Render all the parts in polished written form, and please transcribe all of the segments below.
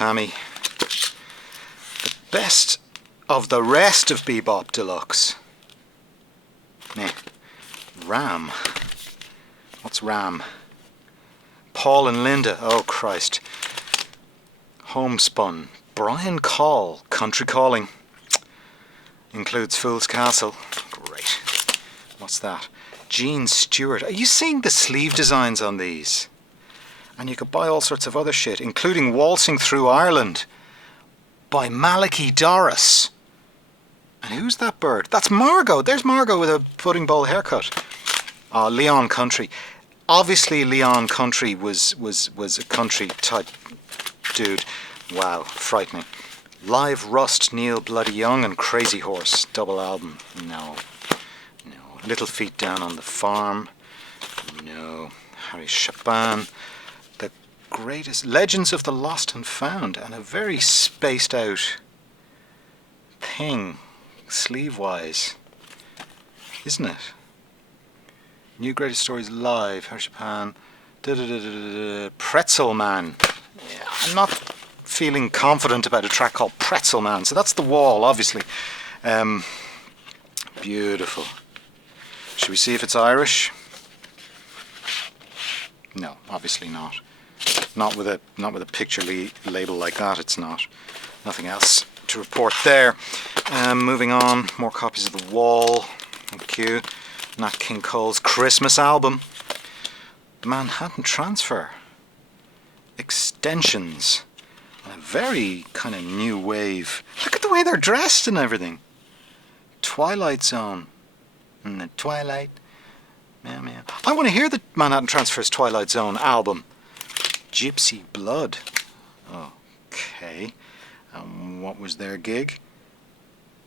Tammy. The best of the rest of Bebop Deluxe. Nah. Ram. What's Ram? Paul and Linda. Oh Christ. Homespun. Brian Call. Country Calling. Includes Fool's Castle. Great. What's that? Gene Stewart. Are you seeing the sleeve designs on these? And you could buy all sorts of other shit, including Waltzing Through Ireland by Malachy Doris. And who's that bird? That's Margot. There's Margot with a pudding bowl haircut. Leon Country. Obviously Leon Country was a country type dude. Wow, frightening. Live Rust, Neil Bloody Young and Crazy Horse. Double album. No. No. Little Feet Down on the Farm. No. Harry Chapin. The Greatest Legends of the Lost and Found. And a very spaced out thing, sleeve-wise. Isn't it? New Greatest Stories Live. Harry Chapin. Pretzel Man. Yeah, I'm not feeling confident about a track called Pretzel Man. So that's The Wall, obviously. Beautiful. Should we see if it's Irish? No, obviously not. Not with a picture label like that. It's not. Nothing else to report there. Moving on. More copies of The Wall. Thank you. Nat King Cole's Christmas album. The Manhattan Transfer. Extensions. And a very kind of new wave. Look at the way they're dressed and everything. Twilight Zone. And the Twilight. Meow, meow. I want to hear the Manhattan Transfer's Twilight Zone album. Gypsy Blood. Okay. What was their gig?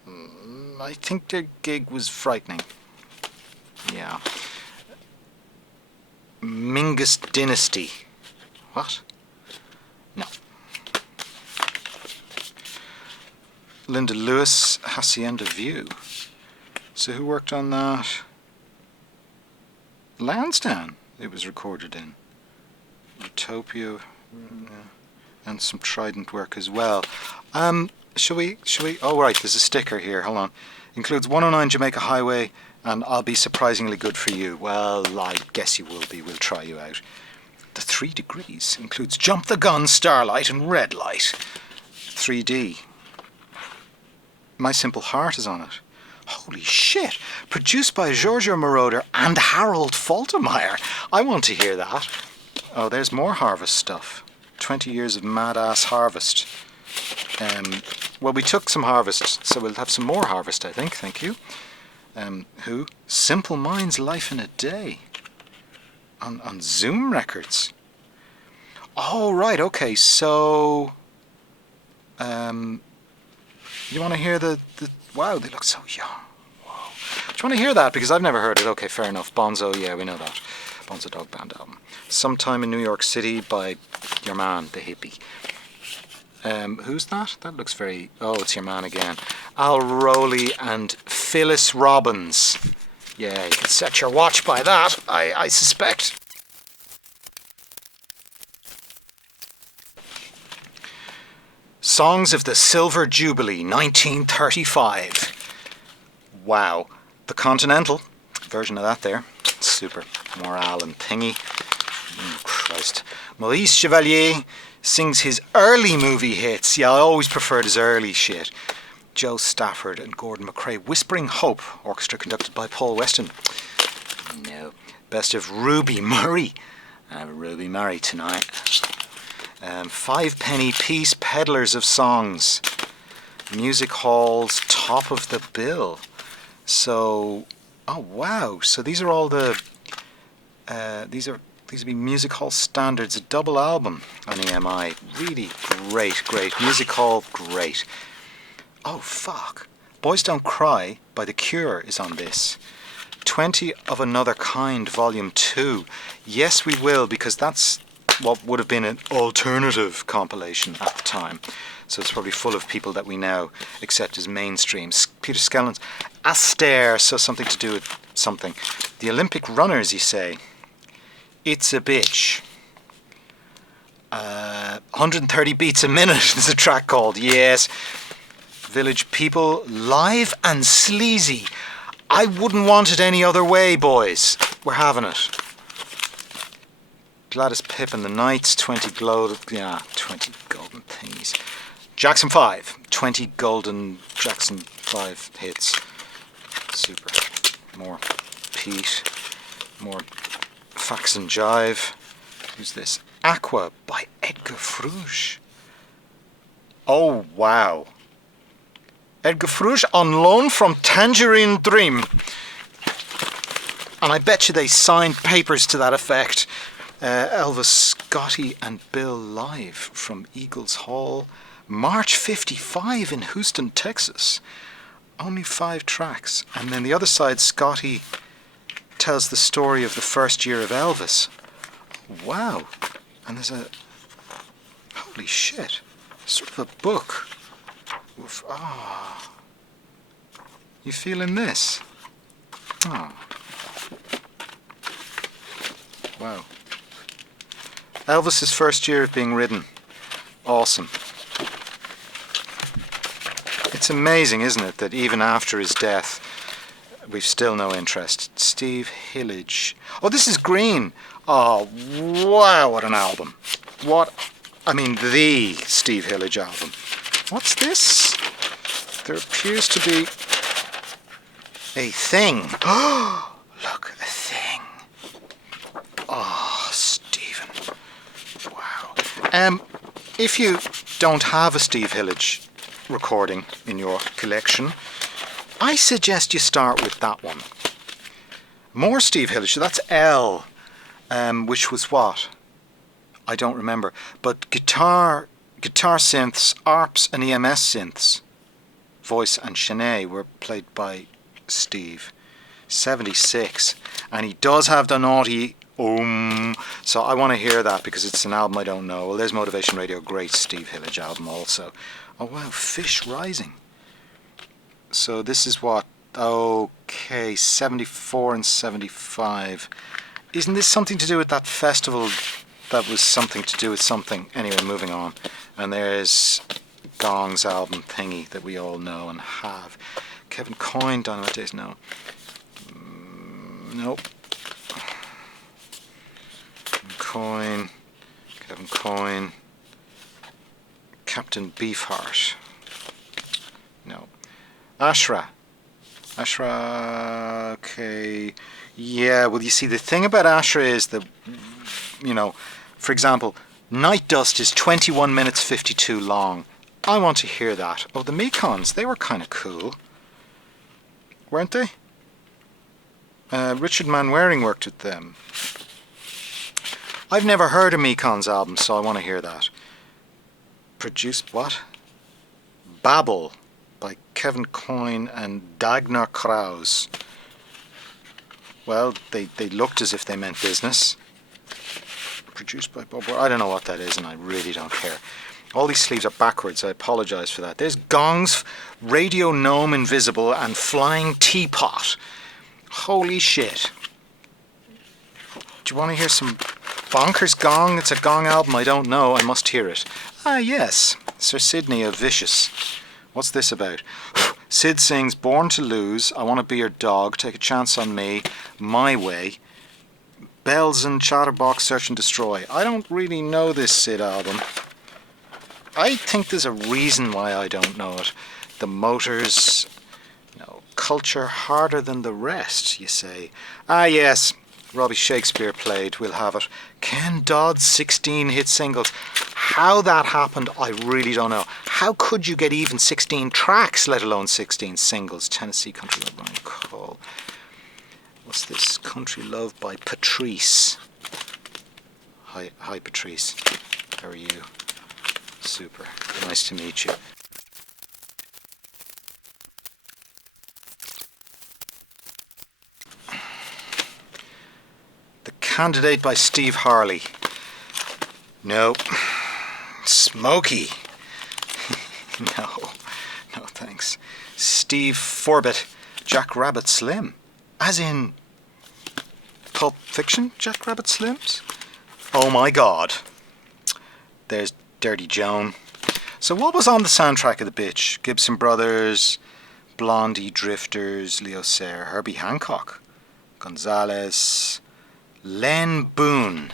I think their gig was frightening. Yeah. Mingus Dynasty. What? No. Linda Lewis, Hacienda View. So who worked on that? Lansdowne it was recorded in. Utopia, and some Trident work as well. Shall we? Oh right, there's a sticker here, hold on. Includes 109 Jamaica Highway and I'll Be Surprisingly Good For You. Well, I guess you will be, we'll try you out. The 3 Degrees includes Jump the Gun, Starlight and Red Light. 3D. My Simple Heart is on it. Holy shit! Produced by Giorgio Moroder and Harold Faltermeier. I want to hear that. Oh, there's more Harvest stuff. 20 years of mad-ass Harvest. Well, we took some Harvest, so we'll have some more Harvest, I think. Thank you. Who? Simple Minds, Life in a Day. On Zoom Records. Oh, right, okay, so... you want to hear the... Wow, they look so young. Whoa. Do you want to hear that? Because I've never heard it. Okay, fair enough. Bonzo, yeah, we know that. Bonzo Dog Band album. Sometime in New York City by your man, the hippie. Who's that? That looks very... Oh, it's your man again. Al Rowley and Phyllis Robbins. Yeah, you can set your watch by that, I suspect. Songs of the Silver Jubilee, 1935. Wow. The Continental version of that there. Super. More Al and Thingy. Christ. Maurice Chevalier sings his early movie hits. Yeah, I always preferred his early shit. Joe Stafford and Gordon McRae. Whispering Hope, orchestra conducted by Paul Weston. No. Best of Ruby Murray. I have a Ruby Murray tonight. 5 penny piece, Peddlers of Songs. Music Hall's Top of the Bill. So, oh wow. So these are all the, these would be Music Hall standards, a double album on EMI. Really great. Music Hall, great. Oh fuck. Boys Don't Cry by The Cure is on this. 20 of Another Kind, Volume 2. Yes, we will, because that's what would have been an alternative compilation at the time. So it's probably full of people that we now accept as mainstream. Peter Skellon's Astaire, so something to do with something. The Olympic Runners, you say. It's a Bitch. 130 beats a minute is a track called. Yes. Village People, live and sleazy. I wouldn't want it any other way, boys. We're having it. Gladys Pip and the Knights, 20 golden thingies. Jackson 5, 20 golden Jackson 5 hits. Super. More Pete, more Fax and Jive. Who's this? Aqua by Edgar Fruge. Oh wow. Edgar Fruge on loan from Tangerine Dream. And I bet you they signed papers to that effect. Elvis Scotty and Bill live from Eagles Hall. March 55 in Houston, Texas. Only 5 tracks. And then the other side, Scotty tells the story of the first year of Elvis. Wow. And there's a... Holy shit. Sort of a book. Ah. You feeling this? Oh. Wow. Elvis's first year of being ridden. Awesome. It's amazing, isn't it, that even after his death, we've still no interest. Steve Hillage. Oh, this is Green. Oh, wow, what an album. The Steve Hillage album. What's this? There appears to be a thing. Oh, look, a thing. Oh, Stephen. Wow. If you don't have a Steve Hillage recording in your collection, I suggest you start with that one. More Steve Hillage. So that's L, which was what? I don't remember. But guitar synths, ARPs and EMS synths, voice and Shanae were played by Steve. 76. And he does have the naughty so I want to hear that because it's an album I don't know. Well, there's Motivation Radio, great Steve Hillage album also. Oh wow, Fish Rising. So this is what? Okay, 74 and 75. Isn't this something to do with that festival that was something to do with something? Anyway, moving on. And there's Gong's album thingy that we all know and have. Kevin Coyne, Dynamite Days, no. Nope. Kevin Coyne, Captain Beefheart, no. Ashra, okay, yeah, well you see the thing about Ashra is that, for example, Night Dust is 21 minutes 52 long. I want to hear that. Oh, the Mekons, they were kind of cool, weren't they? Richard Manwaring worked with them. I've never heard a Mekons album, so I want to hear that. Produced what? Babel by Kevin Coyne and Dagnar Kraus. Well, they looked as if they meant business. Produced by Bob. I don't know what that is, and I really don't care. All these sleeves are backwards. I apologise for that. There's Gongs, Radio Gnome Invisible, and Flying Teapot. Holy shit. Do you want to hear some bonkers gong? It's a gong album I don't know. I must hear it. Ah, yes. Sir Sidney of Vicious. What's this about? Sid sings Born to Lose, I Want to Be Your Dog, Take a Chance on Me, My Way, Bells and Chatterbox, Search and Destroy. I don't really know this Sid album. I think there's a reason why I don't know it. The Motors, Culture Harder Than the Rest, you say. Ah, yes. Robbie Shakespeare played, we'll have it. Ken Dodd's 16 hit singles. How that happened, I really don't know. How could you get even 16 tracks, let alone 16 singles? Tennessee Country Love, Brian Cole. What's this? Country Love by Patrice. Hi Patrice. How are you? Super. Nice to meet you. Candidate by Steve Harley. No. Smokey. No thanks. Steve Forbett, Jack Rabbit Slim. As in Pulp Fiction, Jack Rabbit Slims? Oh my god. There's Dirty Joan. So what was on the soundtrack of The Bitch? Gibson Brothers, Blondie, Drifters, Leo Sayer, Herbie Hancock, Gonzalez, Len Boone.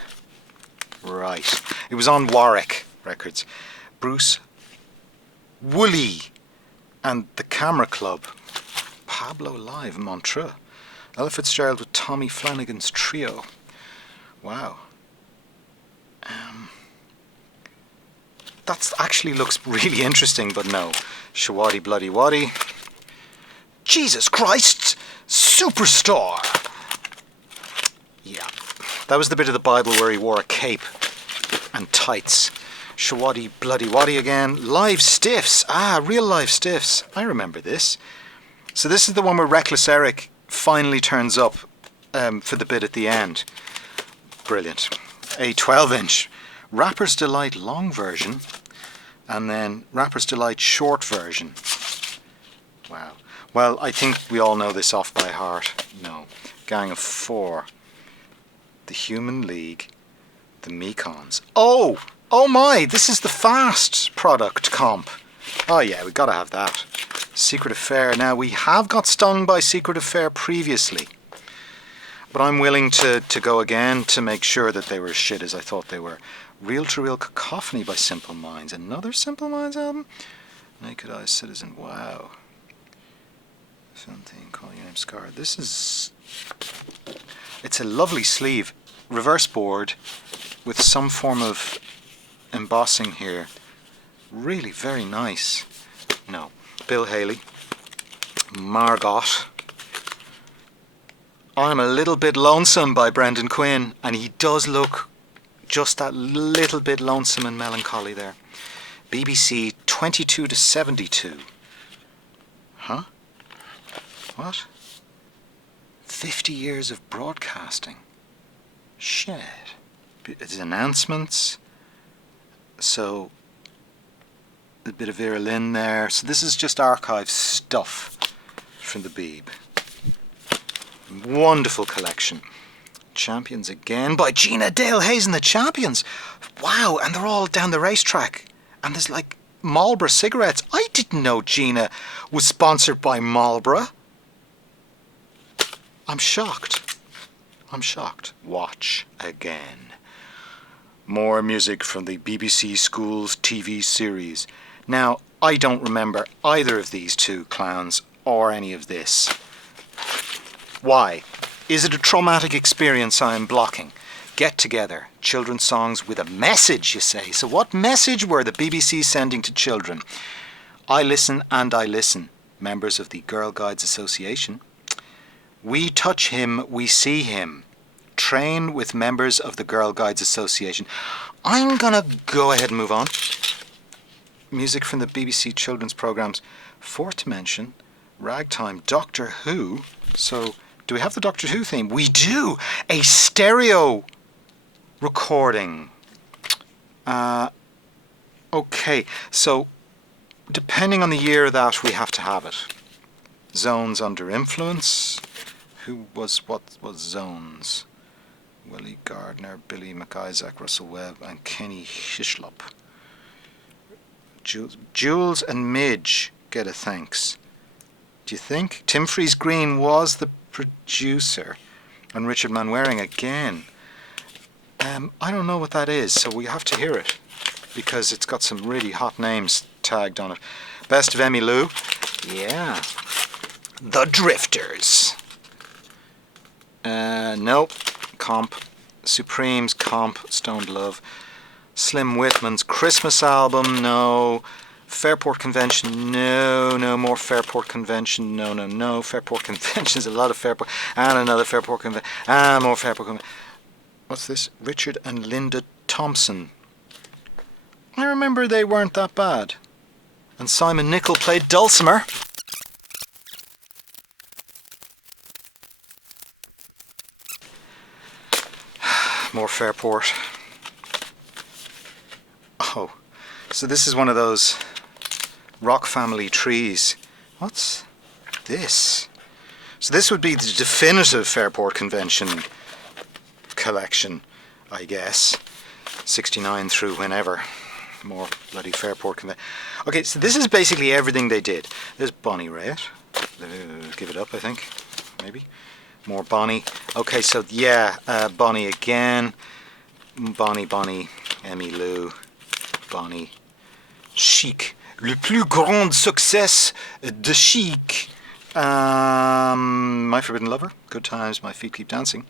Right. It was on Warwick Records. Bruce Woolley and the Camera Club. Pablo Live, Montreux. Ella Fitzgerald with Tommy Flanagan's Trio. Wow. That actually looks really interesting, but no. Shawadi Bloody Waddy. Jesus Christ! Superstar! Yeah. That was the bit of the Bible where he wore a cape and tights. Shawadi Bloody Waddy again. Live Stiffs. Ah, real live Stiffs. I remember this. So this is the one where Reckless Eric finally turns up for the bit at the end. Brilliant. A 12-inch. Rapper's Delight long version. And then Rapper's Delight short version. Wow. Well, I think we all know this off by heart. No. Gang of Four. The Human League. The Mekons. Oh! Oh my! This is the Fast product comp. Oh yeah, we gotta have that. Secret Affair. Now, we have got stung by Secret Affair previously. But I'm willing to go again to make sure that they were as shit as I thought they were. Reel to Reel Cacophony by Simple Minds. Another Simple Minds album? Naked Eyes Citizen. Wow. Something Call Your Name Scar. This is... It's a lovely sleeve. Reverse board with some form of embossing here. Really very nice. No. Bill Haley. Margot. I'm a Little Bit Lonesome by Brendan Quinn, and he does look just that little bit lonesome and melancholy there. BBC 22 to 72. Huh? What? 50 years of broadcasting. Shit. It's announcements. So, a bit of Vera Lynn there. So this is just archive stuff from the Beeb. Wonderful collection. Champions again by Gina Dale Hayes and the Champions. Wow, and they're all down the racetrack. And there's like Marlboro cigarettes. I didn't know Gina was sponsored by Marlboro. I'm shocked. I'm shocked. Watch again. More music from the BBC Schools TV series. Now, I don't remember either of these two clowns or any of this. Why? Is it a traumatic experience I am blocking? Get together. Children's songs with a message, you say. So what message were the BBC sending to children? I listen and I listen. Members of the Girl Guides Association. We touch him, we see him. Train with members of the Girl Guides Association. I'm gonna go ahead and move on. Music from the BBC children's programmes. Fourth Dimension, Ragtime, Doctor Who. So, do we have the Doctor Who theme? We do! A stereo recording. Okay, so depending on the year that we have to have it. Zones Under Influence. What was Zones? Willie Gardner, Billy McIsaac, Russell Webb, and Kenny Hislop. Jules and Midge get a thanks. Do you think? Tim Freeze Green was the producer, and Richard Manwaring again. I don't know what that is, so we have to hear it because it's got some really hot names tagged on it. Best of Emmylou. Yeah. The Drifters. Nope. Comp. Supremes, Comp. Stoned Love. Slim Whitman's Christmas album. No. Fairport Convention. No. More Fairport Convention. No. Fairport Convention's a lot of Fairport. And another Fairport Convention. And more Fairport Convention. What's this? Richard and Linda Thompson. I remember they weren't that bad. And Simon Nicol played dulcimer. More Fairport. Oh, so this is one of those rock family trees. What's this? So this would be the definitive Fairport Convention collection, I guess. 69 through whenever. more bloody Fairport convention. Okay, so this is basically everything they did. There's Bonnie Raitt. Give it up, I think. Maybe. More Bonnie. Okay, so yeah, Bonnie again. Bonnie, Emmy Lou, Bonnie. Chic. Le plus grand succès de Chic. My Forbidden Lover. Good Times, My Feet Keep Dancing.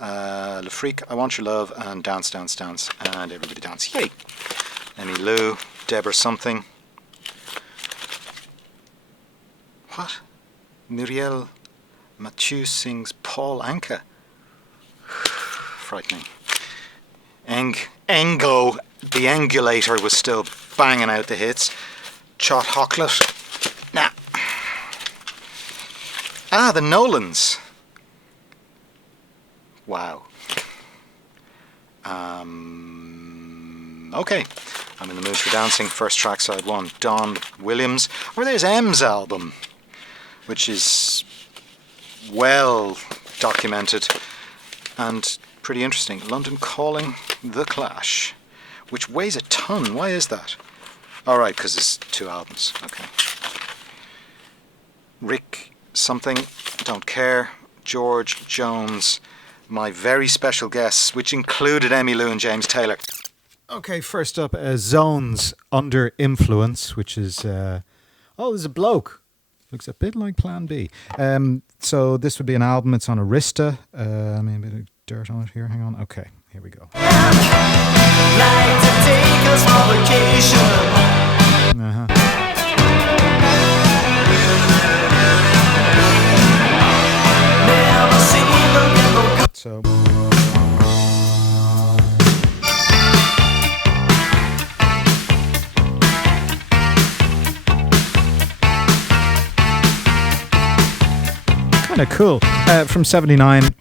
Le Freak, I Want Your Love, and Dance, Dance, Dance, and Everybody Dance. Yay! Emmy Lou, Deborah Something. What? Muriel Mathieu sings Paul Anka. Frightening. Engo, the Angulator, was still banging out the hits. Chot Hocklet. Nah. The Nolans. Wow. Okay. I'm in the mood for dancing. First track, side 1. Don Williams. Or there's M's album, which is well documented and pretty interesting. London Calling, The Clash, which weighs a ton. Why is that? Alright, because it's 2 albums. Okay. Rick something, Don't Care. George Jones, My Very Special Guests, which included Emmy Lou and James Taylor. Okay, first up, Zones, Under Influence, which is... there's a bloke. Looks a bit like Plan B. So this would be an album. It's on Arista. A bit of dirt on it here. Hang on. Okay, here we go. Like to take us on vacation. So... kind of cool. From 79.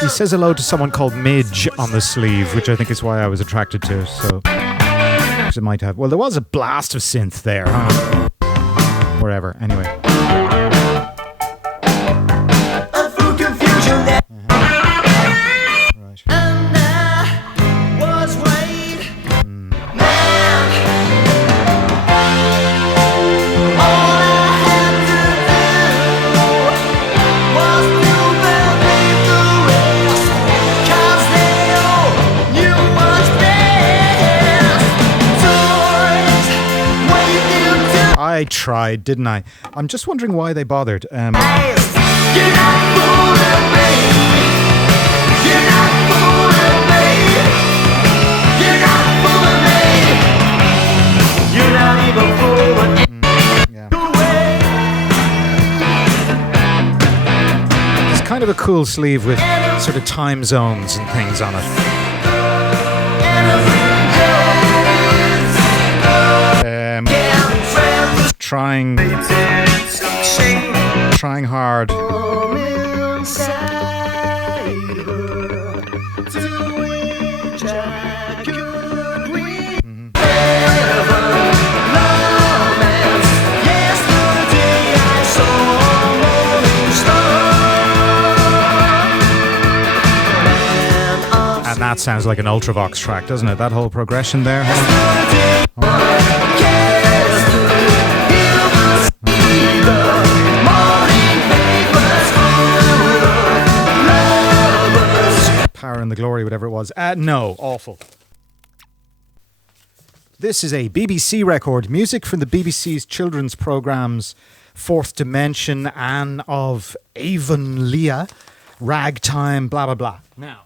He says hello to someone called Midge on the sleeve, which I think is why I was attracted to. So it might have. Well, there was a blast of synth there, huh? Wherever. Anyway. I tried, didn't I? I'm just wondering why they bothered. You're not fooling me. You're not fooling me. You're not fooling me. You're not even fooling me. Yeah. It's kind of a cool sleeve with sort of time zones and things on it. Trying hard. And that sounds like an Ultravox track, doesn't it? That whole progression there. Power and the Glory, whatever it was. No, awful. This is a BBC record. Music from the BBC's children's programmes Fourth Dimension, Anne of Avonlea, Ragtime, blah, blah, blah. Now,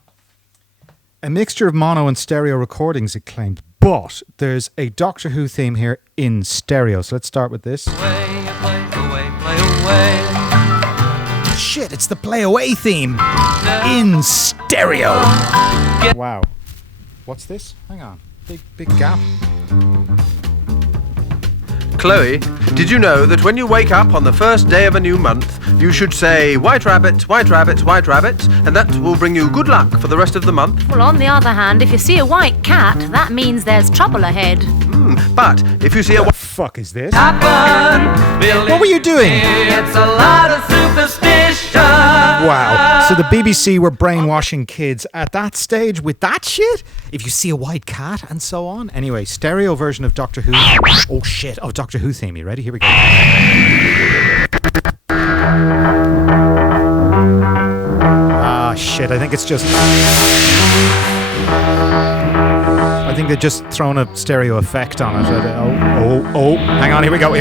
a mixture of mono and stereo recordings, it claimed, but there's a Doctor Who theme here in stereo. So let's start with this. Play away. Shit, it's the Play Away theme in stereo. Wow. What's this? Hang on. Big gap. Chloe, did you know that when you wake up on the first day of a new month, you should say, White Rabbit, White Rabbit, White Rabbit, and that will bring you good luck for the rest of the month? Well, on the other hand, if you see a white cat, that means there's trouble ahead. But if you see a... What the fuck is this? What were you doing? It's a lot of superstition. Wow. So the BBC were brainwashing kids at that stage with that shit? If you see a white cat and so on. Anyway, stereo version of Doctor Who. Oh shit, of Doctor Who theme. You ready? Here we go. Ah shit, I think it's just... I think they've just thrown a stereo effect on it. Oh, hang on, here we go.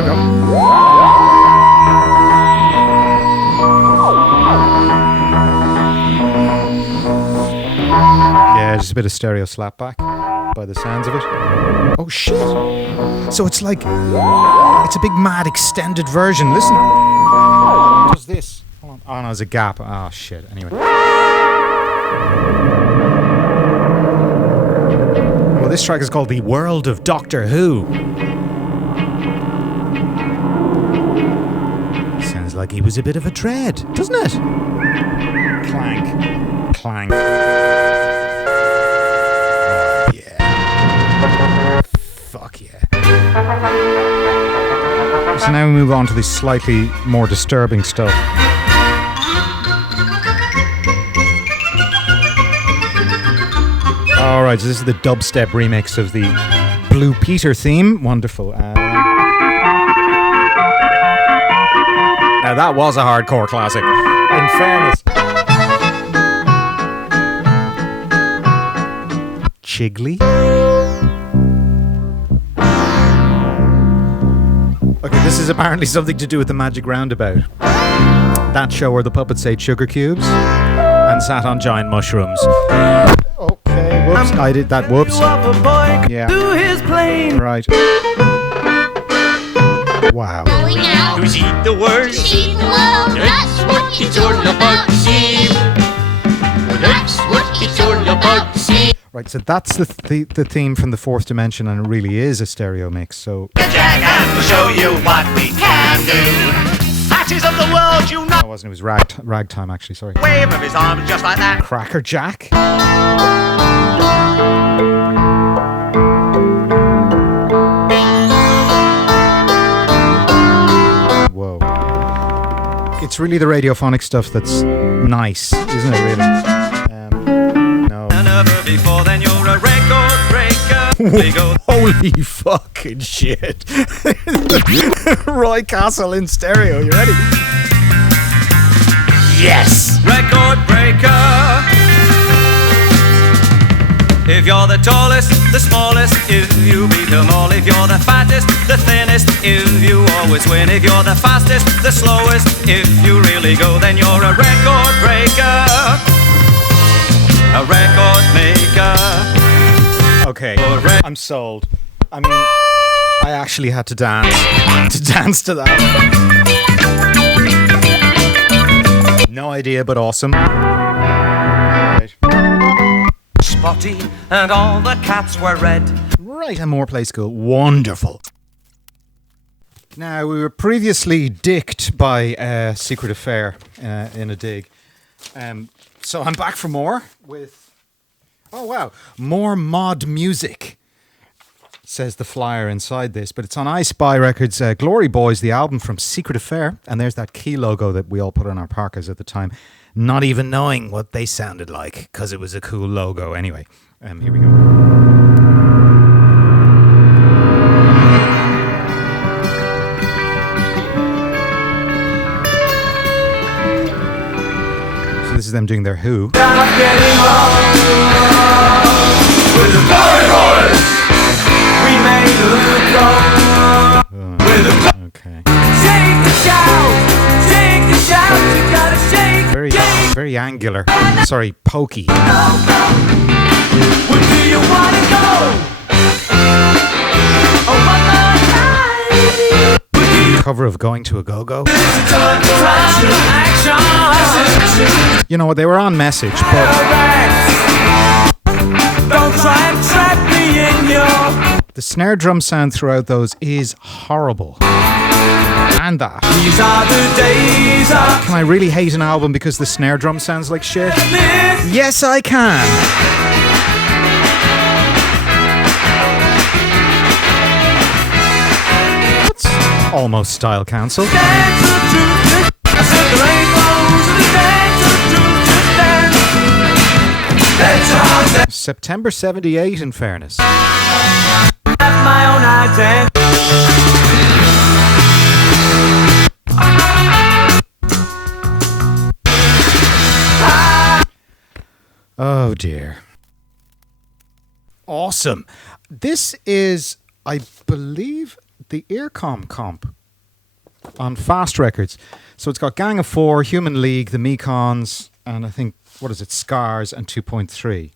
Yeah, just a bit of stereo slapback by the sounds of it. Oh shit! So it's like, it's a big mad extended version. Listen. What does this? Hold on. Oh no, there's a gap. Oh shit. Anyway. Well, this track is called The World of Doctor Who. Sounds like he was a bit of a dread, doesn't it? Clank. Clank. Fuck yeah. So now we move on to this slightly more disturbing stuff. Alright, so this is the dubstep remix of the Blue Peter theme. Wonderful. Now that was a hardcore classic, in fairness. Chigley. Okay, this is apparently something to do with the Magic Roundabout. That show where the puppets ate sugar cubes and sat on giant mushrooms. Okay, whoops, I did that, whoops. Yeah. Right. Wow. To see the world, that's what it's all about, see. That's what it's all about, see. Right, so that's the theme from the Fourth Dimension, and it really is a stereo mix. So Jack and we'll show you what we can do. Patches of the world, you know. it wasn't. It was ragtime, actually. Sorry. Wave of his arms just like that. Cracker Jack. Whoa. It's really the radiophonic stuff that's nice, isn't it? Really. No. Never before then you're a record breaker. Holy fucking shit. Roy Castle in stereo. You ready? Yes. Record breaker. If you're the tallest, the smallest, if you beat them all. If you're the fattest, the thinnest, if you always win. If you're the fastest, the slowest, if you really go, then you're a record breaker. A record maker. Okay, I'm sold. I mean, I actually had to dance to that. No idea, but awesome. Right. Spotty and all the cats were red. Right, and more Play School. Wonderful. Now, we were previously dicked by Secret Affair in a dig. So I'm back for more with... Oh, wow. More mod music, says the flyer inside this. But it's on I Spy Records. Glory Boys, the album from Secret Affair. And there's that key logo that we all put on our parkas at the time. Not even knowing what they sounded like, because it was a cool logo. Anyway, here we go. This is them doing their Who. With the Glory Boys, we made the Okay. Shake the shout, you gotta shake. Very angular. Sorry, pokey. Where do you wanna go? Oh, one more time. Cover of Going to a Go-Go. Action. You know what, they were on message, but... Don't try and trap me in your... The snare drum sound throughout those is horrible. And that. These are the days of... Can I really hate an album because the snare drum sounds like shit? Yes, I can. That's almost style cancel. Dance the truth. I said there ain't roses to dance the truth. September 78 in fairness. My own idea. Oh dear. Awesome. This is, I believe, the Earcom comp on Fast Records. So it's got Gang of Four, Human League, the Mekons, and I think, what is it, Scars and 2.3,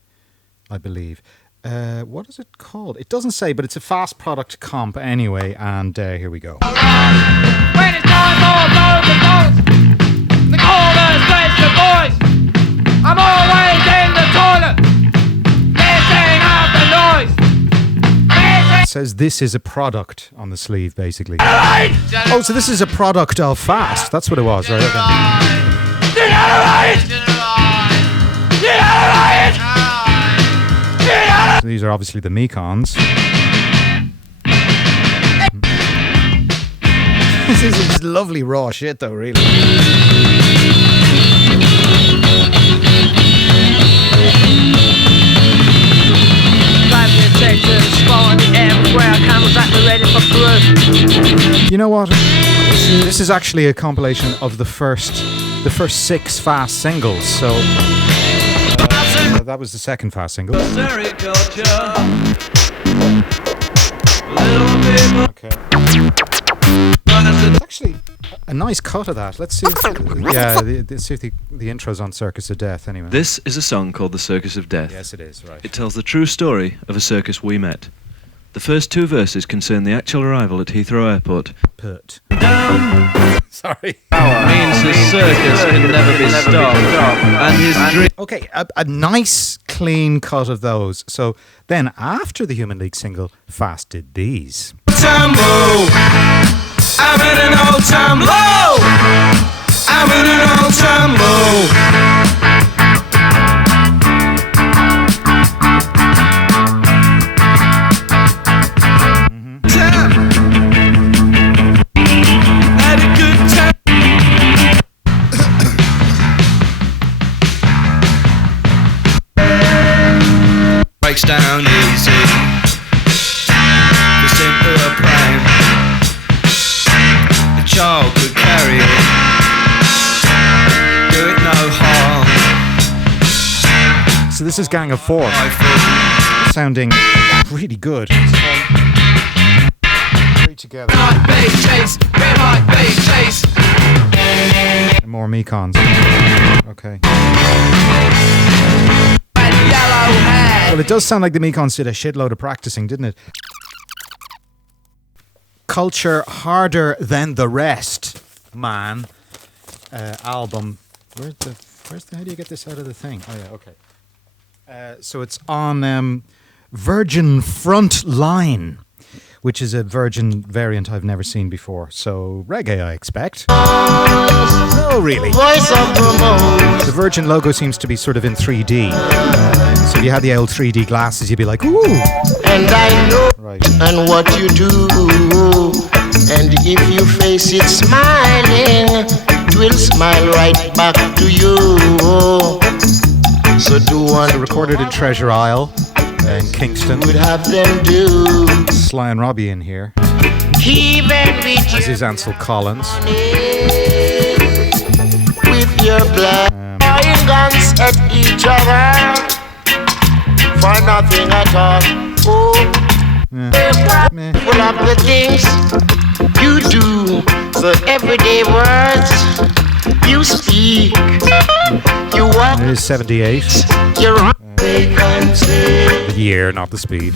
I believe. What is it called? It doesn't say, but it's a fast product comp anyway, and here we go. When it's time for the corner straight to boys. I'm always in the toilet, listening out the noise. It says this is a product on the sleeve, basically. Oh, so this is a product of Fast. That's what it was, right? So these are obviously the Mekons. This is just lovely raw shit, though, really. You know what? This is actually a compilation of the first 6 Fast singles. So that was the second Fast single. Okay. It's actually a nice cut of that. Let's see. See if the intro's on Circus of Death anyway. This is a song called The Circus of Death. Yes, it is, right. It tells the true story of a circus we met. The first 2 verses concern the actual arrival at Heathrow Airport. Put. Sorry. Means his circus can never be stopped. And his dream... Okay, a nice, clean cut of those. So then, after the Human League single, Fast did these. Tumble. I'm in an old time low. I'm in an old time low. Had a good time. Breaks down easy. The simpler prime. The child could carry it. Do it no harm. So this is Gang of Four, sounding really good. Three together. And more Mekons. Okay. Well, it does sound like the Mekons did a shitload of practicing, didn't it? Culture Harder Than the Rest, man. Album. Where's the? How do you get this out of the thing? Oh yeah, okay. So it's on Virgin Front Line, which is a Virgin variant I've never seen before. So reggae, I expect. Oh, really? The Virgin logo seems to be sort of in 3D. So if you had the old 3D glasses, you'd be like, ooh. And I know Right. and what you do. And if you face it smiling, it will smile right back to you. So do one. So recorded in Treasure Isle in Kingston. would have them do. Sly and Robbie in here. Even with This is Ansel Collins. with your blood, pointing guns at each other for nothing at all. Oh, Meh. full of the things you do, the everyday words you speak. You walk, It is 78. you're on vacancy. The year, not the speed.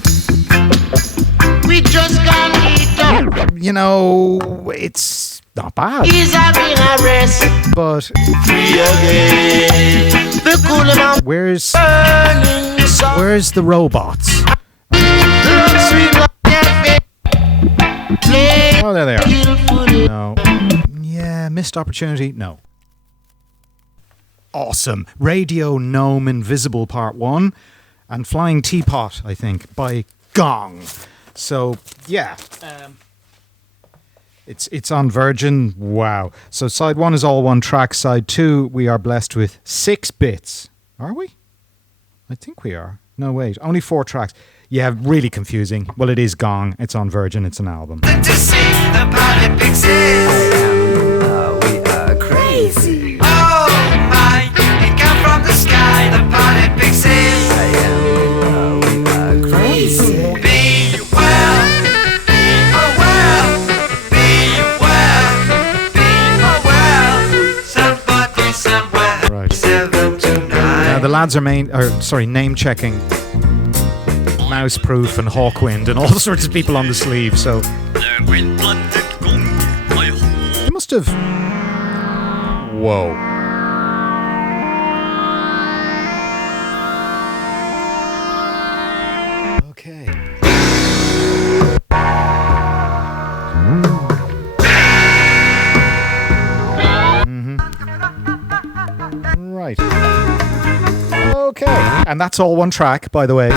We just can't eat up. You know, it's not bad, He's having a rest. but Free again. The cool amount where's burning sun. where's the robots? Love sweet like that. Play. Oh, there they are. Skillfully. No. Yeah, missed opportunity. No. Awesome. Radio Gnome Invisible Part 1 and Flying Teapot, I think, by Gong. So, yeah. It's on Virgin. Wow. So side 1 is all one track. Side 2, we are blessed with 6 bits. Are we? I think we are. No, wait. Only 4 tracks. Yeah, really confusing. Well, it is Gong. It's on Virgin. It's an album. To see the party pixies. We are crazy. Oh my, it came from the sky, the party pixies. We are crazy. Be well, somebody somewhere. Right. 7 to 9. Now, the lads are name checking Mouseproof and Hawkwind and all sorts of people on the sleeve, so they must have. Whoa. Okay. Right. Okay. And that's all one track, by the way.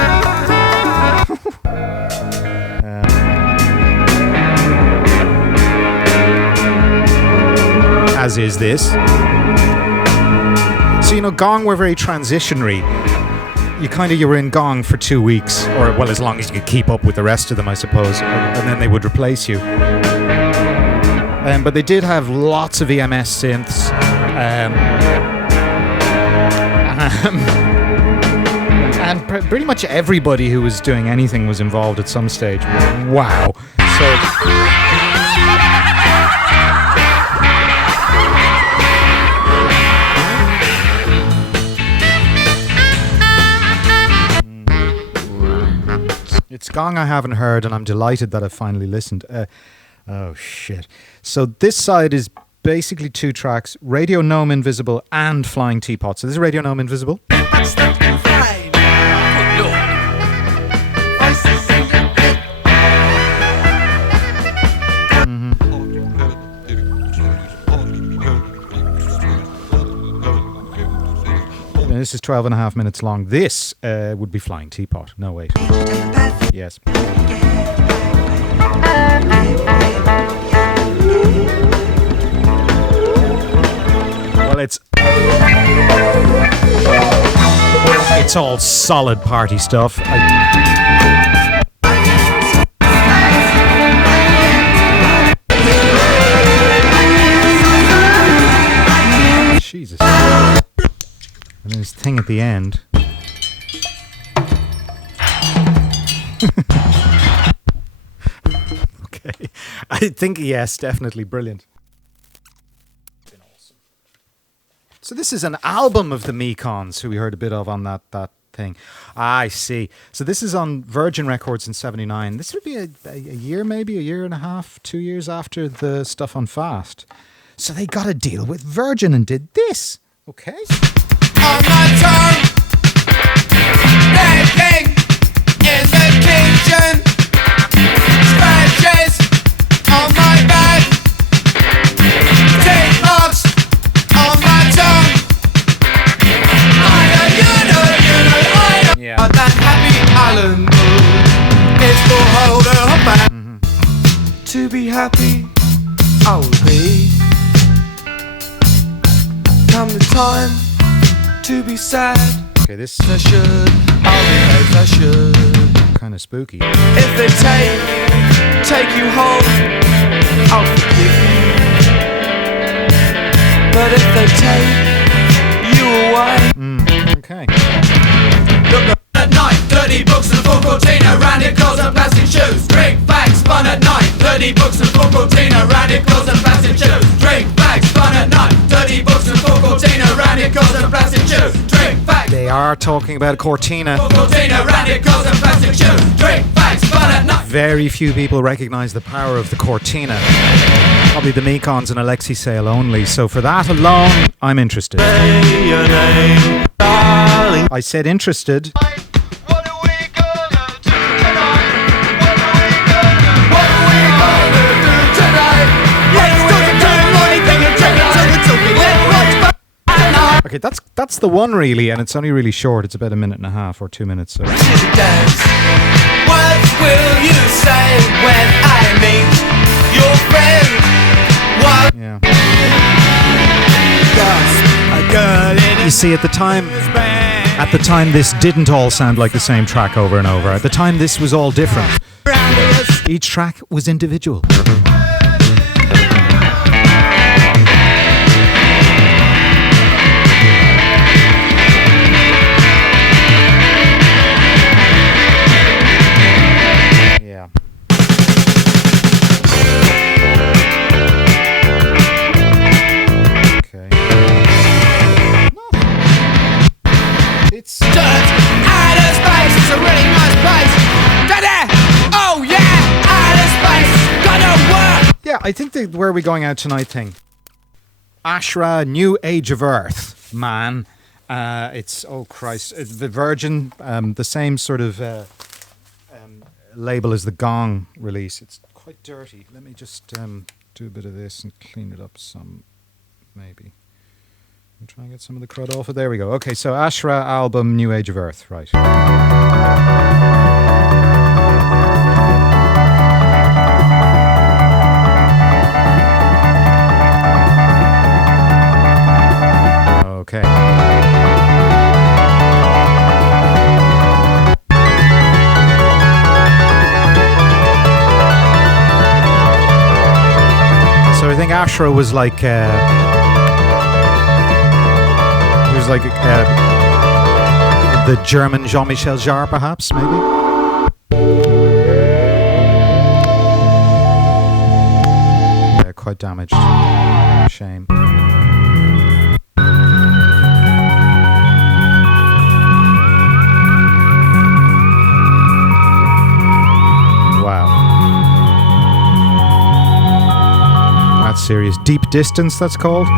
As is this. So, Gong were very transitionary. You were in Gong for 2 weeks, or, well, as long as you could keep up with the rest of them, I suppose, and then they would replace you. But they did have lots of EMS synths. And pretty much everybody who was doing anything was involved at some stage. Wow. So... It's Gong I haven't heard, and I'm delighted that I've finally listened. Oh, shit. So this side is basically 2 tracks, Radio Gnome Invisible and Flying Teapot. So this is Radio Gnome Invisible. This is 12.5 minutes long. This would be Flying Teapot. No, wait. Yes. Well, it's all solid party stuff. Jesus. And then this thing at the end. Okay. I think, yes, definitely brilliant. Been awesome. So this is an album of the Mekons, who we heard a bit of on that thing. I see. So this is on Virgin Records in 79. This would be a year, maybe, a year and a half, 2 years after the stuff on Fast. So they got a deal with Virgin and did this. Okay. On my tongue, baking in the kitchen, scratches on my back, tape marks on my tongue. I know, Yeah. But that happy island mood is for holder her back. To be happy, I will be. Come the time to be sad. Okay, this I should, I'll behave, I should. kind of spooky. If they take you home, I'll forgive you. But if they take you away, Okay. look at night, dirty books and a full cortina, rounded clothes and plastic shoes. Drink fags, fun at night, dirty books and a full cortina, rounded clothes and plastic shoes. Drink fags, fun at night, dirty books and a full cortina, rounded clothes and plastic shoes. Drink fags. They are talking about Cortina. Cortina, rounded clothes and plastic shoes. Drink fags, fun at night. Very few people recognize the power of the Cortina. Probably the Mekons and Alexi Sale only. So for that alone, I'm interested. Say your name, darling. I said interested. What are we gonna do tonight? What are we gonna do tonight? Let's do the dirty money thing and take it to the talking. Let's watch. Okay, that's the one really, and it's only really short. It's about a minute and a half or 2 minutes. So. Dance. What will you say when I meet your friend? What? Yeah. A girl in You see, at the time, At the time, this didn't all sound like the same track over and over. At the time, this was all different. Each track was individual. Yeah. Okay. It's Dirt, outer space, it's a really nice place. Oh yeah, outer space, gonna work. Yeah, I think the Where Are We Going Out Tonight thing. Ashra, New Age of Earth, man. It's, oh Christ, it's the Virgin, the same sort of label as the Gong release. It's quite dirty. Let me just do a bit of this and clean it up some, maybe. And try and get some of the crud off it. There we go. Okay, so Ashra album, New Age of Earth, right. Okay. So I think Ashra was like he was like the German Jean-Michel Jarre, perhaps, maybe. Yeah, quite damaged. Shame. Serious. Deep Distance, that's called.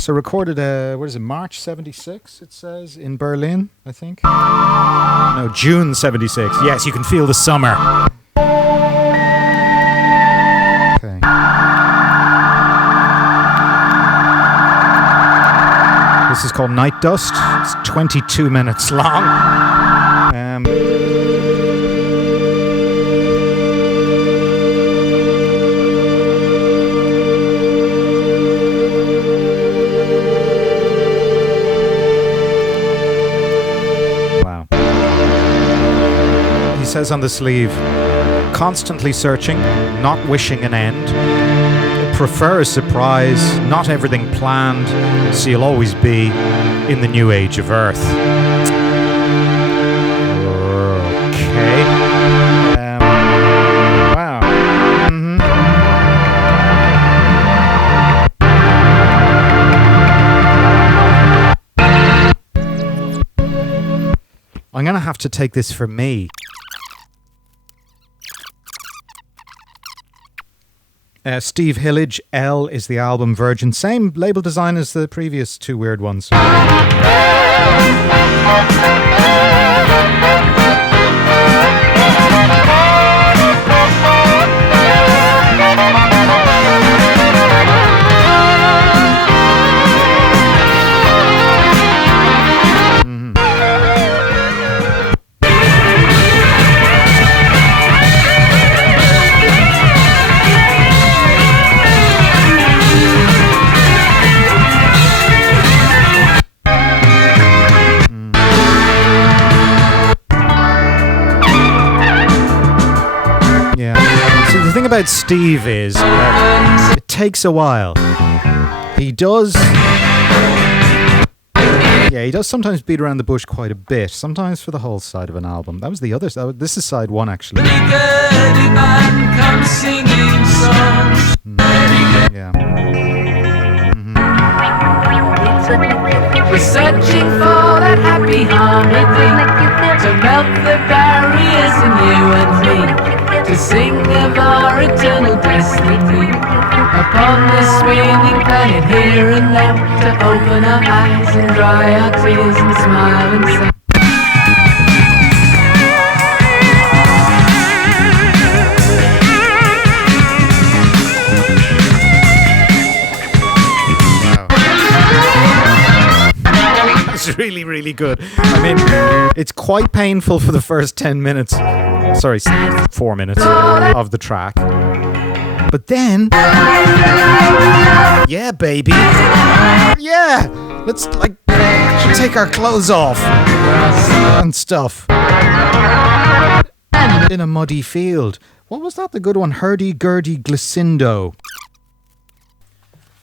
So recorded, what is it, March 76, it says, in Berlin, I think. No, June 76. Yes, you can feel the summer. Okay. This is called Night Dust. It's 22 minutes long. Says on the sleeve, constantly searching, not wishing an end, prefer a surprise, not everything planned, so you'll always be in the new age of Earth. Okay. Wow. I'm gonna have to take this for me. Steve Hillage, L is the album Virgin. Same label design as the previous two weird ones. About Steve is it takes a while. He does sometimes beat around the bush quite a bit, sometimes for the whole side of an album. That was the other side. This is side one, actually. Yeah. We're searching for that happy harmony to melt the barriers in you and me, to sing of our eternal destiny upon this spinning planet here and now, to open our eyes and dry our tears and smile and say. It's really, really good. I mean, it's quite painful for the first 10 minutes. Sorry, 4 minutes of the track. But then, yeah, baby. Yeah, let's like take our clothes off and stuff in a muddy field. What was that? The good one, hurdy, gurdy, glissando.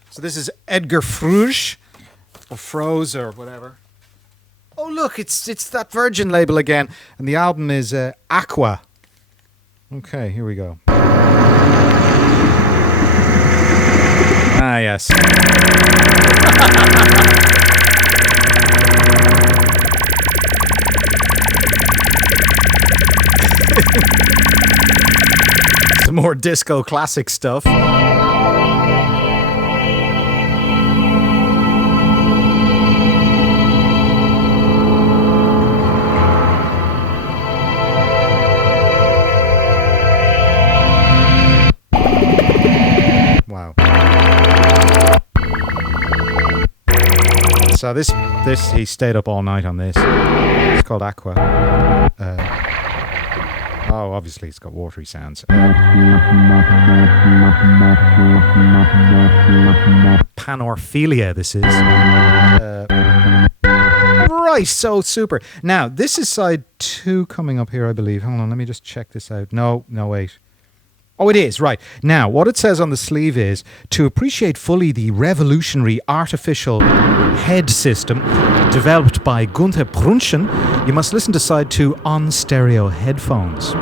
So this is Edgar Fruge, or Froze, or whatever. Oh look, it's that Virgin label again, and the album is Aqua. Okay, here we go. Ah, yes. Some more disco classic stuff. Wow. So this he stayed up all night on this. It's called Aqua. Oh, obviously it's got watery sounds. Panorphilia, this is. Right, so super. Now, this is side 2 coming up here, I believe. Hold on, let me just check this out. No, wait. Oh, it is, right. Now, what it says on the sleeve is, to appreciate fully the revolutionary artificial head system developed by Gunther Brunschen, you must listen to side 2 on stereo headphones.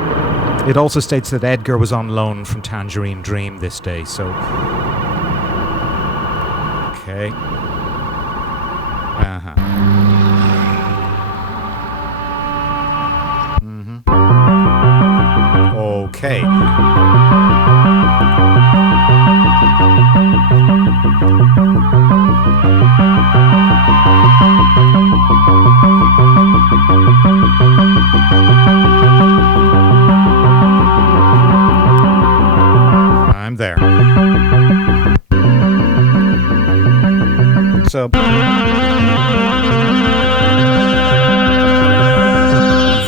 It also states that Edgar was on loan from Tangerine Dream this day, so... Okay. Uh-huh. Okay. I'm there. So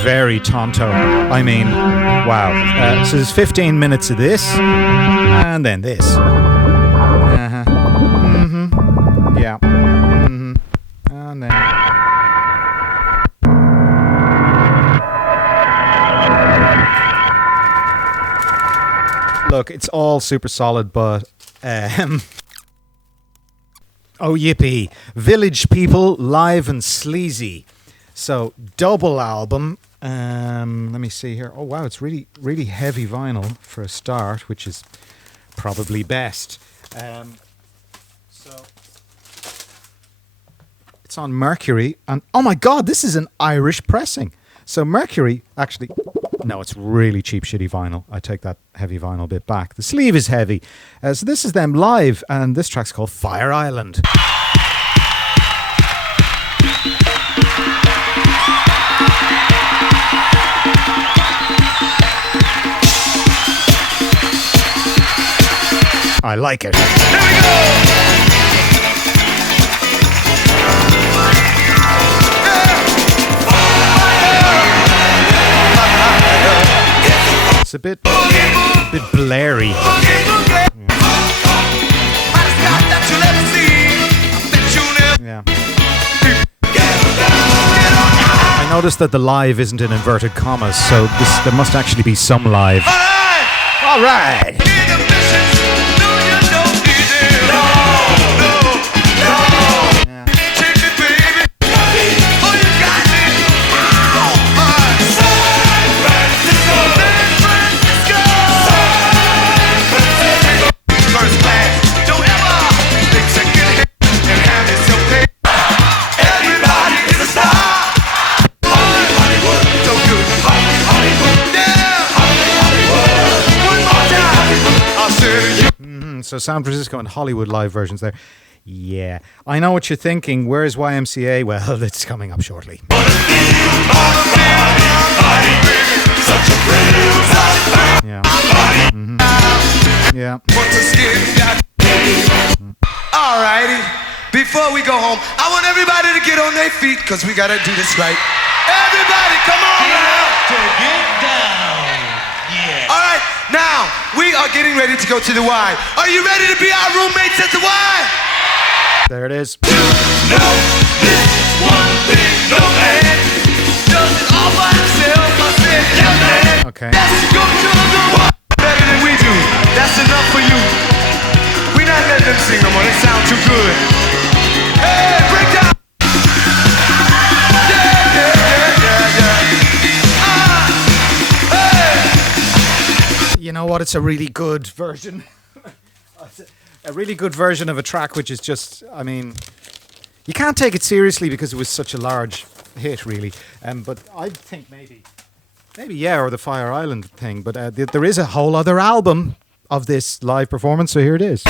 very tonto. I mean, wow. So there's 15 minutes of this, and then this. Uh-huh. Mm-hmm. Yeah. Mm-hmm. And then... Look, it's all super solid, but... Oh, yippee. Village People, Live and Sleazy. So, double album. Let me see here. Oh, wow, it's really, really heavy vinyl for a start, which is probably best. So, it's on Mercury. And, oh my God, this is an Irish pressing. So, Mercury, actually... No, it's really cheap, shitty vinyl. I take that heavy vinyl bit back. The sleeve is heavy. So this is them live, and this track's called Fire Island. I like it. Here we go! It's a bit blary. Yeah. I noticed that the live isn't in inverted commas, so there must actually be some live. All right. So San Francisco and Hollywood live versions there. Yeah. I know what you're thinking. Where's Y.M.C.A? Well, it's coming up shortly. Yeah. Mm-hmm. Yeah. Alrighty. Before we go home, I want everybody to get on their feet because we got to do this right. Everybody, come on now. To get down. Yeah. All right. Now, we are getting ready to go to the Y. Are you ready to be our roommates at the Y? There it is. No, this one. what? It's a really good version. A really good version of a track which is just, I mean, you can't take it seriously because it was such a large hit, really. But I think maybe, yeah, or the Fire Island thing. But there is a whole other album of this live performance, so here it is.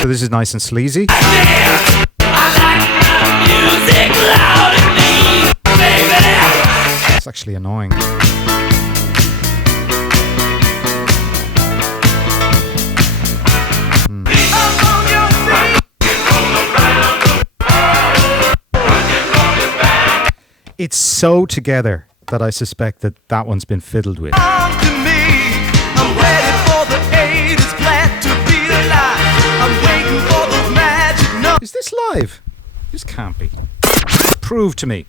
So this is nice and sleazy. It's actually annoying. It's so together that I suspect that one's been fiddled with. Is this live? This can't be. Prove to me.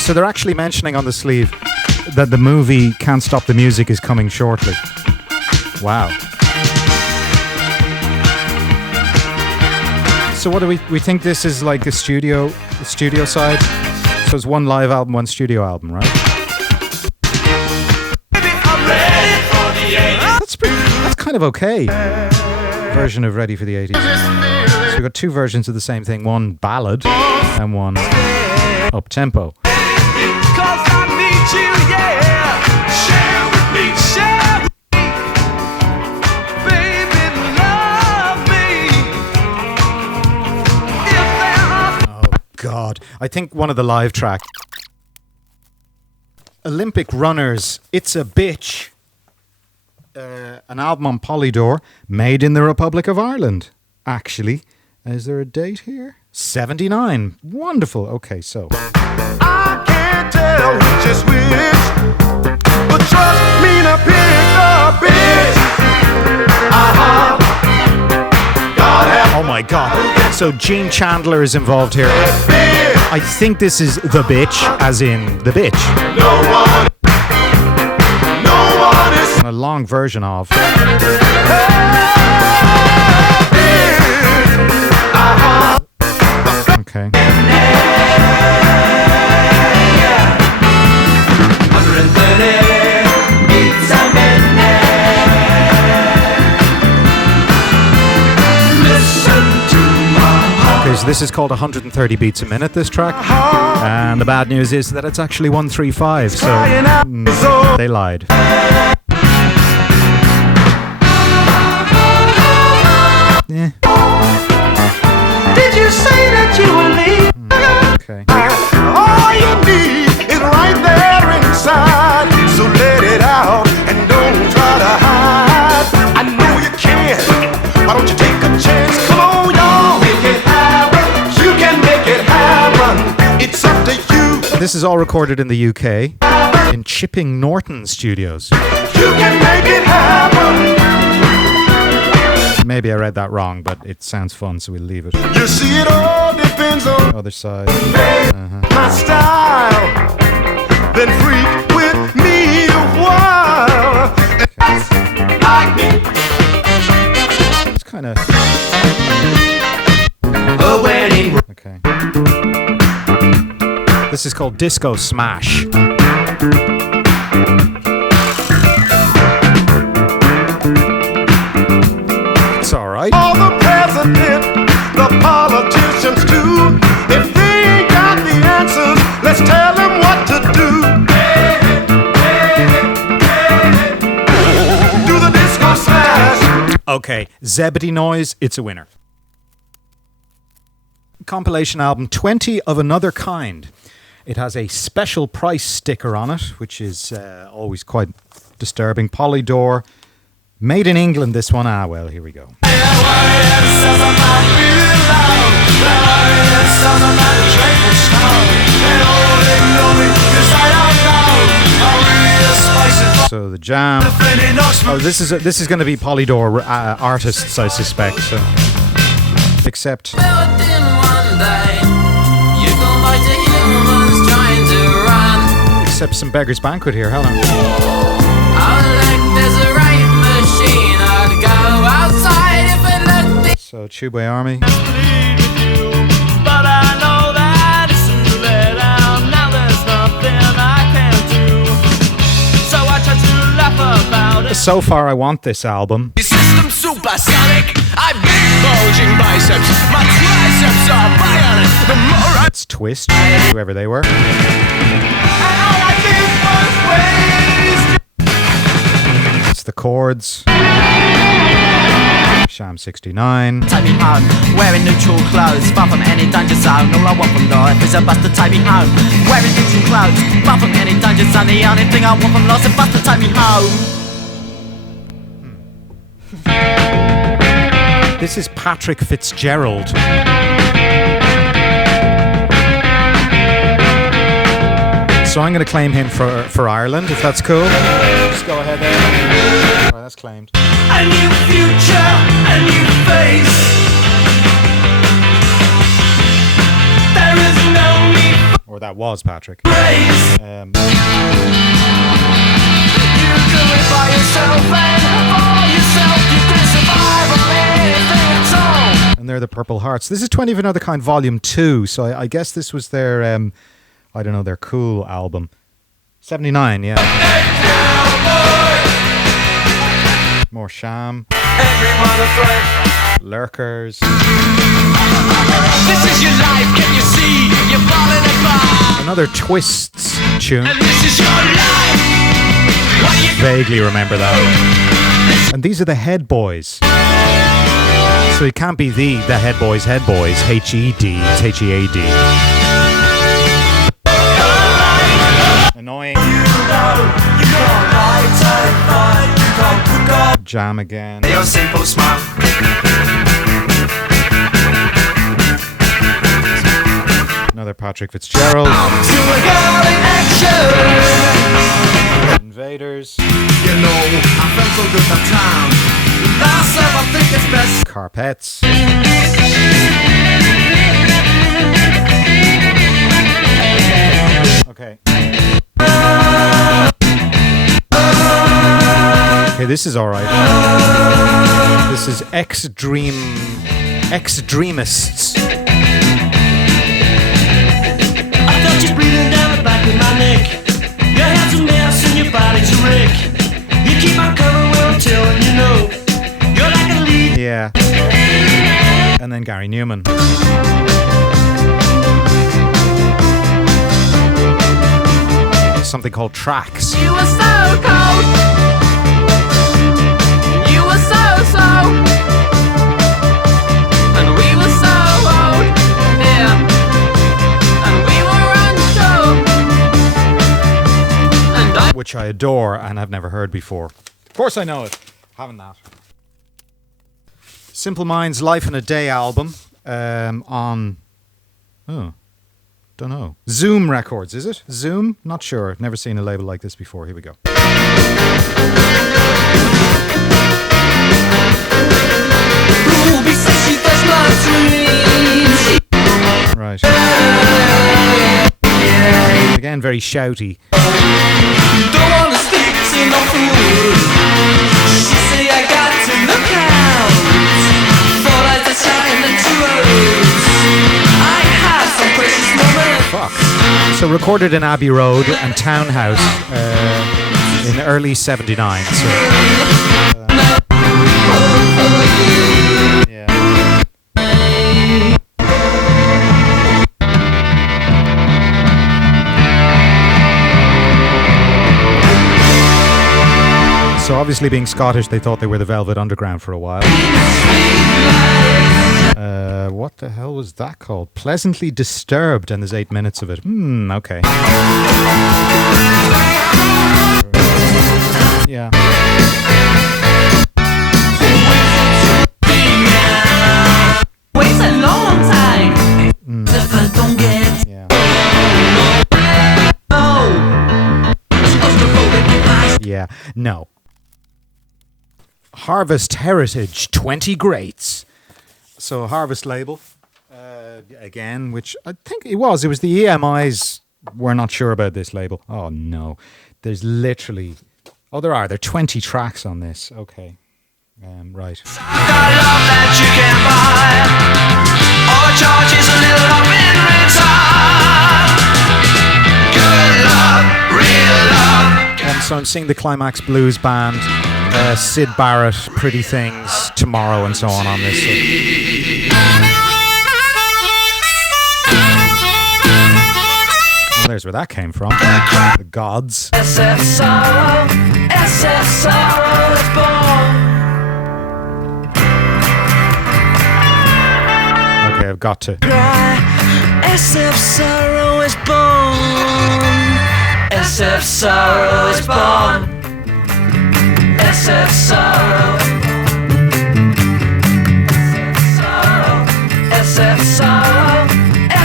So they're actually mentioning on the sleeve that the movie Can't Stop the Music is coming shortly. Wow. So what do we think this is like the studio side? So it's one live album, one studio album, right? That's kind of okay. Version of Ready for the 80s. So we've got two versions of the same thing, one ballad and one up-tempo. God, I think one of the live tracks. Olympic Runners, It's a Bitch. An album on Polydor, made in the Republic of Ireland. Actually, is there a date here? 79. Wonderful. Okay, so. I can't tell which is which, but trust me to pick a bitch. Oh my God. So Gene Chandler is involved here. I think this is The Bitch, as in The Bitch. No one is A long version of. Okay. 130 beats a minute. Listen to my heart. Okay, so this is called 130 beats a minute, this track. And the bad news is that it's actually 135, so they lied. Yeah. Did you say that you were leaving? Okay. All you need is right there inside. So let it out and don't try to hide. I know you can. Why don't you take a chance? Come on, y'all. Make it happen. You can make it happen. It's up to you. This is all recorded in the UK in Chipping Norton Studios. You can make it happen. Maybe I read that wrong, but it sounds fun, so we'll leave it. You see, it all depends on Other side. my style. Then freak with me a while. Like me. It's kind of. A wedding. Okay. This is called Disco Smash. It's alright. All the president, the politicians too. If they ain't got the answers, let's tell them what to do. Do the disco smash. Okay, Zebedee Noise, it's a winner. Compilation album 20 of Another Kind. It has a special price sticker on it, which is always quite disturbing. Polydor, made in England, this one. Ah, well, here we go. So the jam. Oh, this is going to be Polydor artists, I suspect. So. Except. Except some Beggar's Banquet here, Helen. There's a right machine. So Tubeway Army. But I know that it's too late out. Now there's nothing I can do. So I try to laugh about it. So far, I want this album. Your system's supersonic. I've big bulging biceps. My triceps are bionic. The more I It's Twist, whoever they were. and all I did was waste. It's the Chords. Sham 69. Take me home, wearing neutral clothes, far from any danger zone. All I want from life is a bus to take me home. Wearing neutral clothes, far from any danger zone. The only thing I want from life is a bus to take me home. This is Patrick Fitzgerald. So I'm going to claim him for Ireland, if that's cool. Just go ahead there. All right, that's claimed. A new future, a new face. There is no need Or that was Patrick. for praise. You do it by yourself and for yourself. You can survive on anything at all. And they're the Purple Hearts. This is 20 of Another Kind Volume 2, so I guess this was their, I don't know, their cool album. 79, yeah. More Sham. Everyone afraid. Lurkers. This is your life, can you see? You're falling apart. Another Twists tune. And this is your life. What do you Vaguely remember that. And these are the Head Boys. So it can't be the Head Boys, H-E-D, it's H-E-A-D. Annoying. Jam again. Your simple smile. Another Patrick Fitzgerald. To a girl in action. Invaders. You know, I felt so good that time. Last time I think it's best. Carpets. Okay. Okay, this is alright. This is X-Dreamists. I felt you breathing down the back of my neck. Your hands a mess and your body's a wreck. You keep on coming where I'm telling you no. You're like a lead. Yeah. And then Gary Newman. Something called Tracks. You were so cold. You were so and we were so old, yeah. And we were unsure. Which I adore and have never heard before. Of course I know it. Haven't that. Simple Minds' Life in a Day album on... Oh, don't know. Zoom Records, is it? Zoom? Not sure. Never seen a label like this before. Here we go. Ruby says she does not dream. Right. Again, very shouty. Don't wanna speak to no fool. She say I got to look out. For light to shine and to rose. I have some precious moments. Fuck. So recorded in Abbey Road and Townhouse in early 79. So, yeah. So obviously being Scottish, they thought they were the Velvet Underground for a while. What the hell was that called? Pleasantly Disturbed, and there's 8 minutes of it. Okay. Yeah. Waits a long time. If I don't get Yeah. Yeah. No. Harvest Heritage 20 Greats. So Harvest label. Again, which I think it was the EMIs were not sure about this label. Oh no. There's literally... Oh, there are 20 tracks on this. Okay. Right. I've got love that you can buy. All I charge is a little love in return. Good love, real love. So I'm seeing the Climax Blues Band, Syd Barrett, Pretty Things, Tomorrow, and so on this. So. Well, there's where that came from. The Gods. SF sorrow is born. Okay, I've got to. SF sorrow is born. SF sorrow is born. SF sorrow. SF sorrow.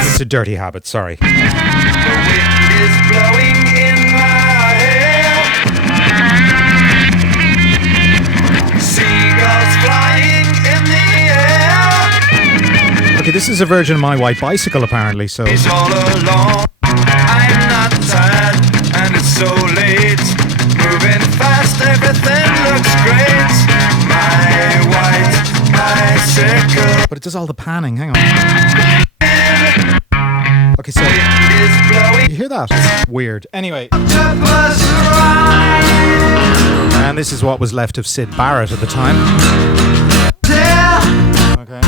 It's a dirty habit, sorry. The wind is blowing in my hair. Seagulls flying in the air. Okay, this is a version of My White Bicycle, apparently, so... It's all alone. I'm not tired, and it's so late. Moving fast, everything looks great. My white bicycle. But it does all the panning, hang on. Okay, so... Is blowing. You hear that? It's weird. Anyway. And this is what was left of Syd Barrett at the time. Okay.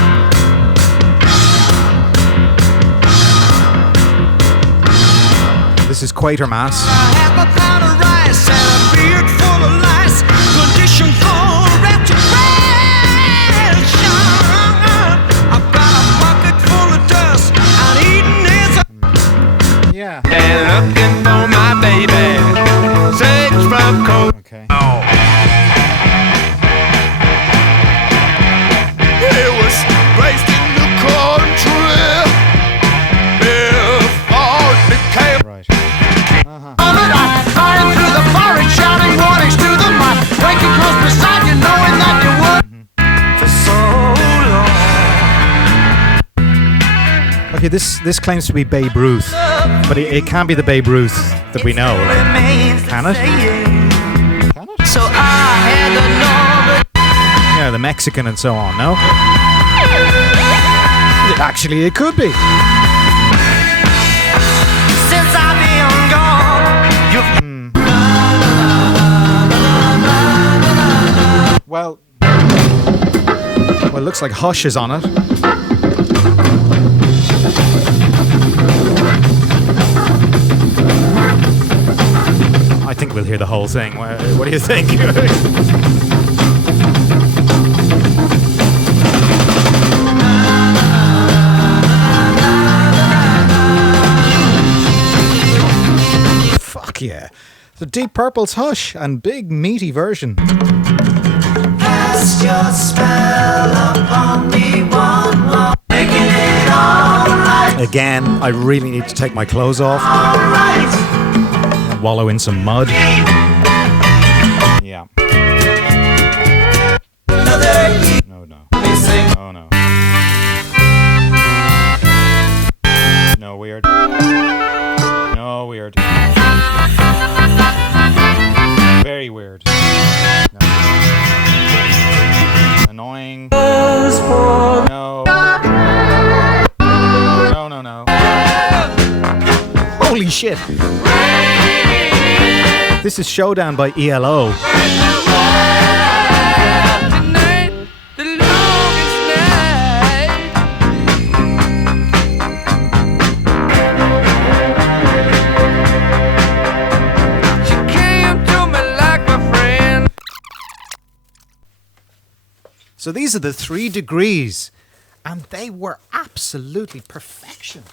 This is Quatermass. I have a pound of rice and a beard full of lice. Condition for retrogression. I've got a pocket full of dust. I'm eating this. Yeah. And looking for my baby. Six from cold. Okay. It was raised in the country before it became. Right. Flying through the forest, shouting warnings to the mud. Waking close beside you, knowing that you would for so long. Okay, this claims to be Babe Ruth, but it can't be the Babe Ruth that we know. Can it? Can it? So I had the number. Yeah, the Mexican and so on, no? Actually, it could be. Since I've been gone, Well, it looks like Hush is on it. I think we'll hear the whole thing. What do you think? Fuck yeah. The Deep Purple's Hush and big meaty version. cast your spell upon me one more, making it alright. Again, I really need to take my clothes off. Alright. And wallow in some mud. Yeah. No. Oh no. No, weird. No, weird. Very weird. No. Annoying. No. No. Holy shit. This is Showdown by ELO. So these are the 3 degrees, and they were absolutely perfection.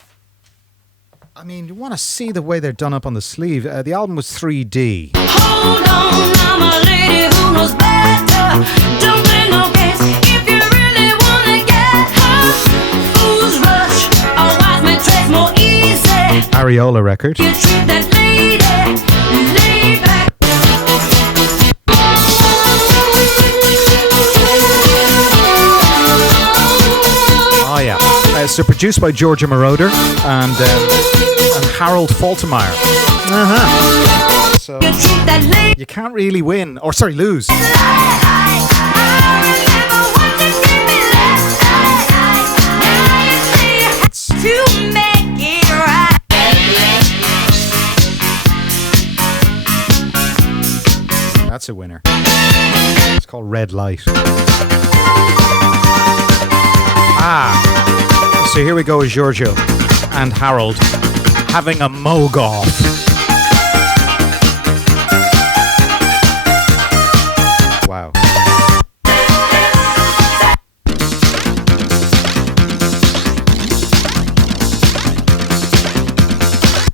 I mean, you want to see the way they're done up on the sleeve. The album was 3D. Hold on, I'm a lady who knows better. Don't play no games if you really want to get her. Fools rush, a wise man treads more easy. Ariola record. You treat that lady, lay back. Oh yeah. So produced by Giorgio Moroder and Harold Faltermeier. So you can't really win, or sorry, lose. That's a winner. It's called Red Light. So here we go with Giorgio and Harold having a mogoff. Wow.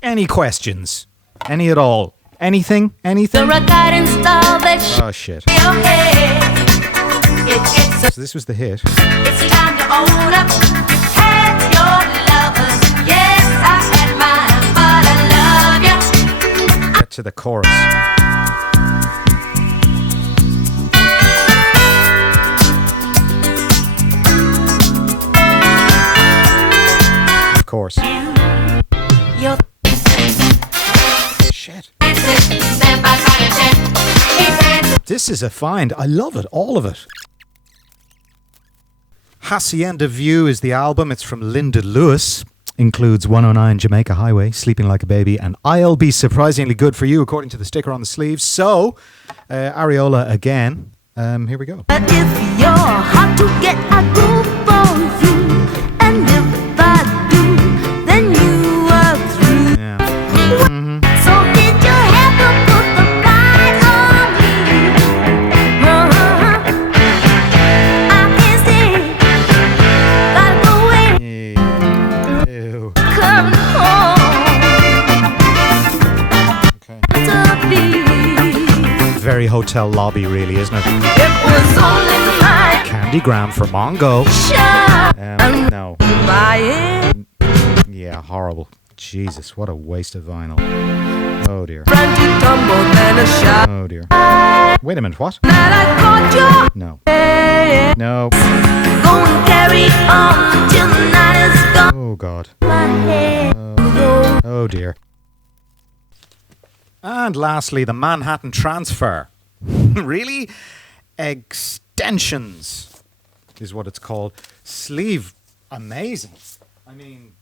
Any questions? Any at all? Anything? Anything? Oh shit. So this was the hit. It's time to own up. You've had your lovers. Yes, I had mine, but I love you. Get to the chorus. Of course. Shit. This is a find. I love it. All of it. Hacienda View is the album. It's from Linda Lewis. Includes 109 Jamaica Highway, Sleeping Like a Baby, and I'll Be Surprisingly Good For You, according to the sticker on the sleeve. So, Ariola again. Here we go. But if you're hot to get a groove for you, and if I do, then you are through. Yeah. So did you ever put the pride on me? I can't stay, gotta go away. Ew. Come home. Okay. Very hotel lobby, really, isn't it? It was only my Candygram for Mongo. shine. No. Yeah, horrible. Jesus, what a waste of vinyl. Oh dear. Oh dear. Wait a minute, what? No. No. Go and carry on till the night is gone. Oh God. My head. Oh dear. And lastly, the Manhattan Transfer. Really? Extensions is what it's called. Sleeve, amazing. I mean,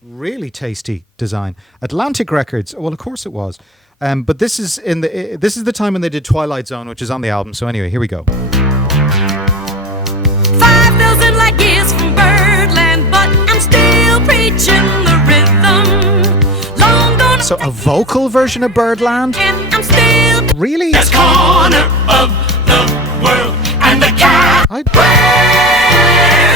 really tasty design. Atlantic Records. Well, of course it was. But this is the time when they did Twilight Zone, which is on the album. So anyway, here we go. 5,000 light years from Birdland, but I'm still preaching the rhythm. Long gone. So a vocal version of Birdland? And I'm still Really? This corner of the world and the cat. Where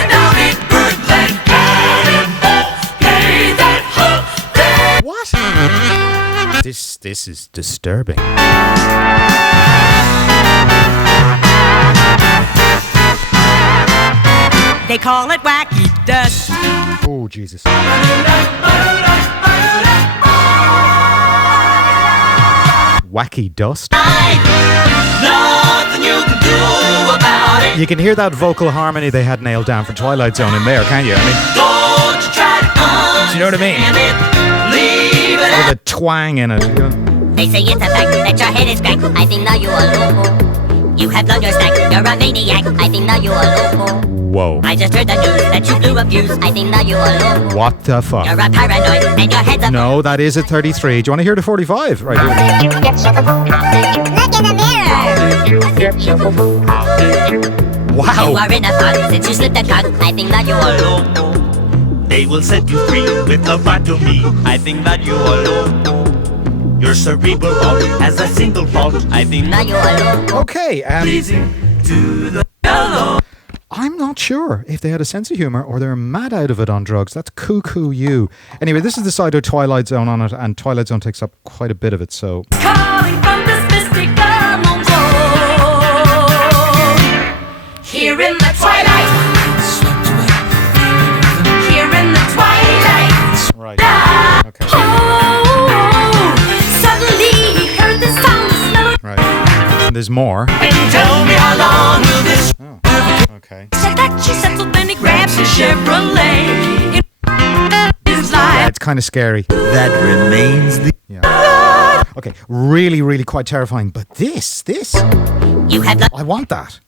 down in Birdland, cannonball, play that hook there. What? This is disturbing. They call it wacky dust. Oh, Jesus. Wacky dust. Nothing you can do about it. You can hear that vocal harmony they had nailed down for Twilight Zone in there, can't you? I mean, Don't you try to do you know what I mean? understand it. Leave it With out. a twang in it. You know? They say it's a fact that your head is cracked. I think that you are loco. You have blown your stack. You're a maniac. I think that you are loco. Whoa. I just heard the news that you blew a fuse. I think that you are loco. What the fuck? You're a paranoid and your head's a No, that is a 33. Do you want to hear the 45? Right here. Look in the mirror. You Wow. are in a fog since you slipped a cock. I think that you are loco. They will set you free with a me. I think that you are loco. Your cerebral has a single fault. I think That you are loco. Okay. pleasing to the yellow. I'm not sure if they had a sense of humour or they're mad out of it on drugs. That's Cuckoo You. Anyway, this is the side of Twilight Zone on it, and Twilight Zone takes up quite a bit of it, so... Calling from this mystical road. Here in the twilight. Here in the twilight. Right. Okay. Oh, suddenly he heard the sound of snow. Right. And there's more. Tell me how long will this Okay. Said that she settled, then he grabs his Chevrolet. It's like It's kind of scary. that remains the Yeah. Okay. Really, really quite terrifying. But this... You have I want that.